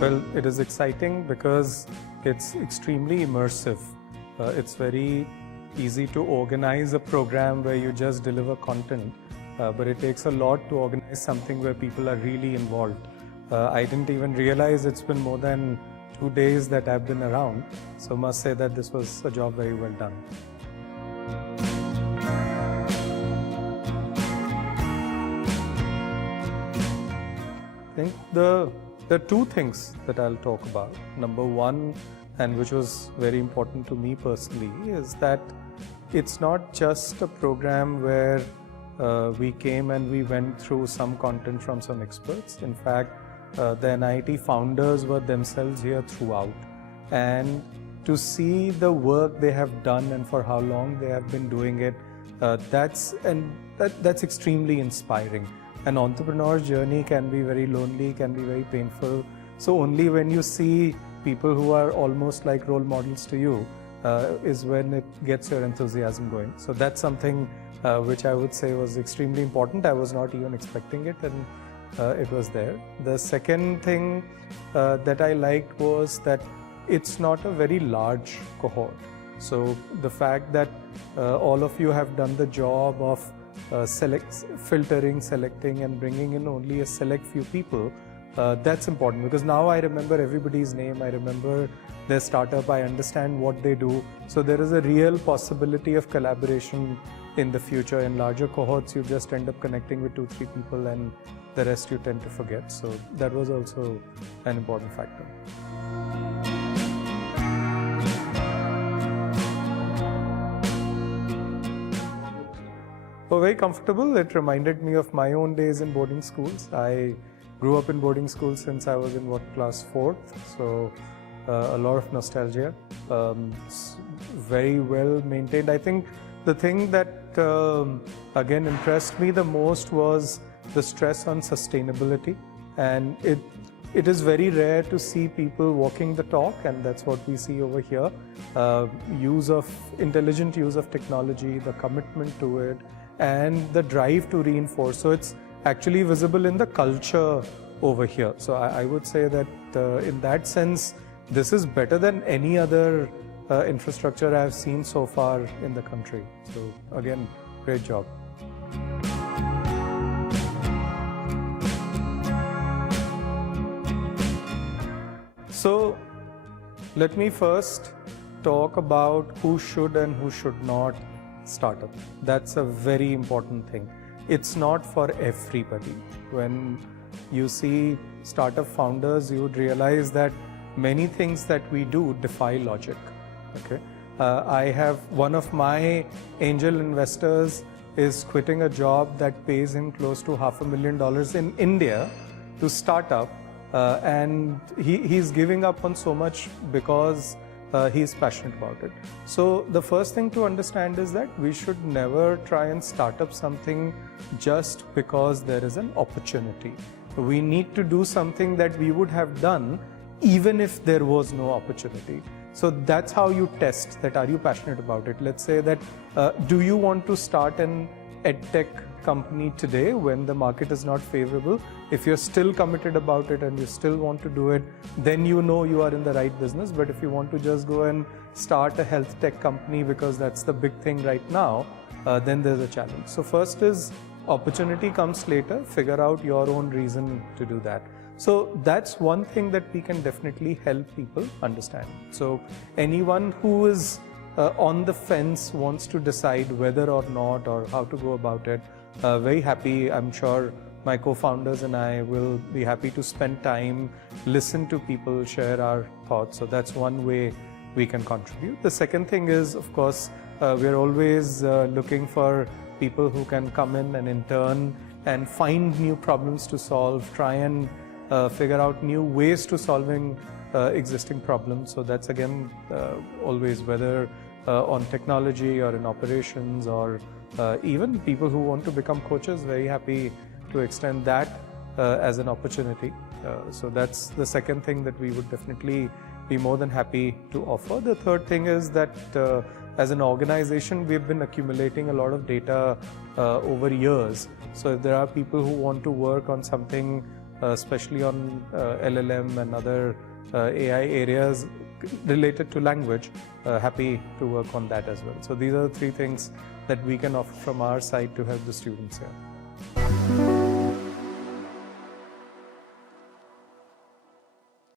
Well, it is exciting because it's extremely immersive. It's very easy to organize a program where you just deliver content, but it takes a lot to organize something where people are really involved. I didn't even realize it's been more than 2 days that I've been around, so must say that this was a job very well done. I think there are two things that I'll talk about. Number one, and which was very important to me personally, is that it's not just a program where we came and we went through some content from some experts. In fact, the NIT founders were themselves here throughout. And to see the work they have done and for how long they have been doing it, that's extremely inspiring. An entrepreneur's journey can be very lonely, can be very painful. So only when you see people who are almost like role models to you is when it gets your enthusiasm going. So that's something which I would say was extremely important. I was not even expecting it, and it was there. The second thing that I liked was that it's not a very large cohort. So the fact that all of you have done the job of filtering, selecting and bringing in only a select few people, that's important, because now I remember everybody's name, I remember their startup, I understand what they do. So there is a real possibility of collaboration in the future. In larger cohorts, you just end up connecting with 2-3 people and the rest you tend to forget. So that was also an important factor. Oh, very comfortable. It reminded me of my own days in boarding schools. I grew up in boarding school since I was in class 4th, so a lot of nostalgia. Very well maintained. I think the thing that again impressed me the most was the stress on sustainability, and it is very rare to see people walking the talk, and that's what we see over here. Intelligent use of technology, the commitment to it, and the drive to reinforce. So it's actually visible in the culture over here. So I would say that in that sense, this is better than any other infrastructure I've seen so far in the country. So again, great job. So let me first talk about who should and who should not start up. That's a very important thing. It's not for everybody. When you see startup founders, you would realize that many things that we do defy logic. Okay, I have one of my angel investors is quitting a job that pays him close to $500,000 in India to start up, and he's giving up on so much because he's passionate about it. So the first thing to understand is that we should never try and start up something just because there is an opportunity. We need to do something that we would have done even if there was no opportunity. So that's how you test that, are you passionate about it? Let's say that do you want to start an edtech company today when the market is not favorable? If you're still committed about it and you still want to do it, then you know you are in the right business. But if you want to just go and start a health tech company because that's the big thing right now, then there's a challenge. So first is opportunity comes later, figure out your own reason to do that. So that's one thing that we can definitely help people understand. So anyone who is on the fence, wants to decide whether or not or how to go about it, very happy. I'm sure my co-founders and I will be happy to spend time, listen to people, share our thoughts. So that's one way we can contribute. The second thing is, of course, we're always looking for people who can come in and intern and find new problems to solve, try and figure out new ways to solving existing problems. So that's again always, whether on technology or in operations or even people who want to become coaches, very happy to extend that as an opportunity. So that's the second thing that we would definitely be more than happy to offer. The third thing is that as an organization, we've been accumulating a lot of data over years. So if there are people who want to work on something especially on LLM and other AI areas related to language, happy to work on that as well. So these are the three things that we can offer from our side to help the students here.